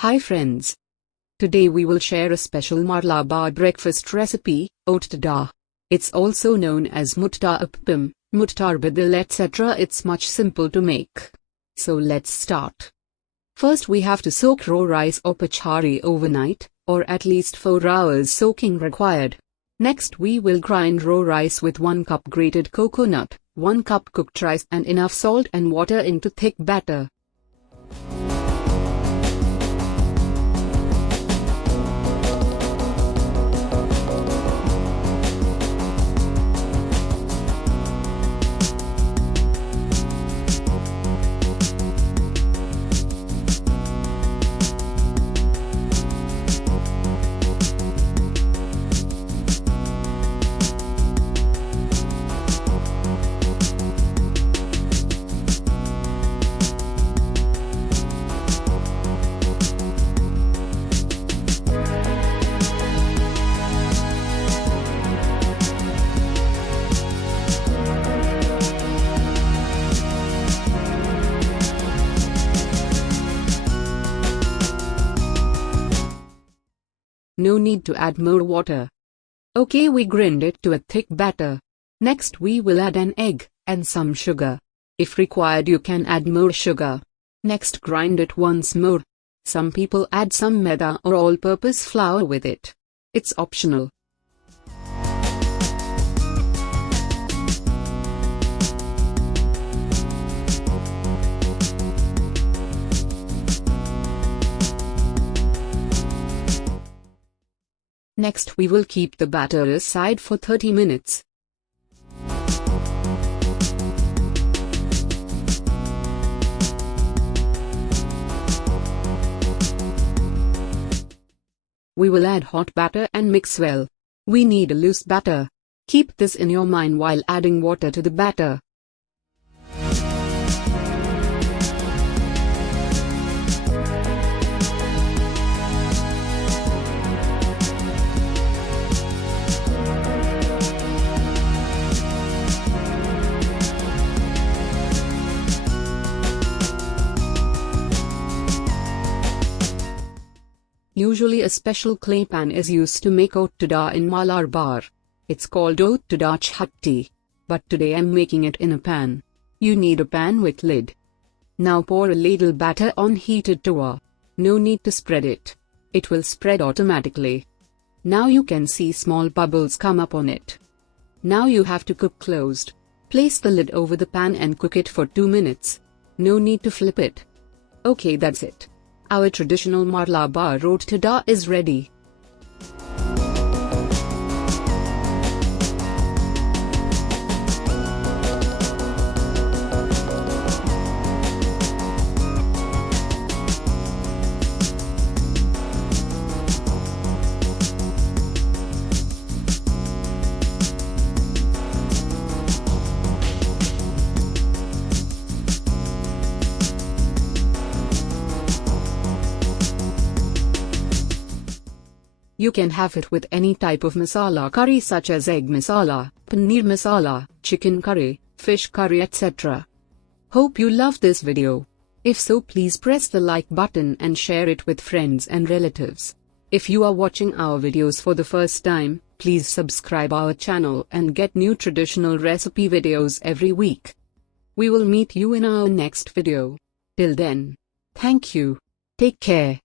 Hi friends. Today we will share a special Malabar breakfast recipe, Ottada. It's also known as Ottappam, Mutta Pathil, etc. It's much simple to make. So let's start. First we have to soak raw rice or pachari overnight, or at least 4 hours soaking required. Next we will grind raw rice with 1 cup grated coconut, 1 cup cooked rice and enough salt and water into thick batter. No need to add more water. Okay, we grind it to a thick batter. Next we will add an egg, and some sugar. If required you can add more sugar. Next grind it once more. Some people add some maida or all-purpose flour with it. It's optional. Next we will keep the batter aside for 30 minutes. We will add hot batter and mix well. We need a loose batter. Keep this in your mind while adding water to the batter. Usually a special clay pan is used to make Ottada in Malabar. It's called Untitled Chapter. But today I'm making it in a pan. You need a pan with lid. Now pour a ladle batter on heated tawa. No need to spread it. It will spread automatically. Now you can see small bubbles come up on it. Now you have to cook closed. Place the lid over the pan and cook it for 2 minutes. No need to flip it. Okay, that's it. Our traditional Malabar Ottada is ready. You can have it with any type of masala curry such as egg masala, paneer masala, chicken curry, fish curry, etc. Hope you loved this video. If so, please press the like button and share it with friends and relatives. If you are watching our videos for the first time, please subscribe our channel and get new traditional recipe videos every week. We will meet you in our next video. Till then, thank you. Take care.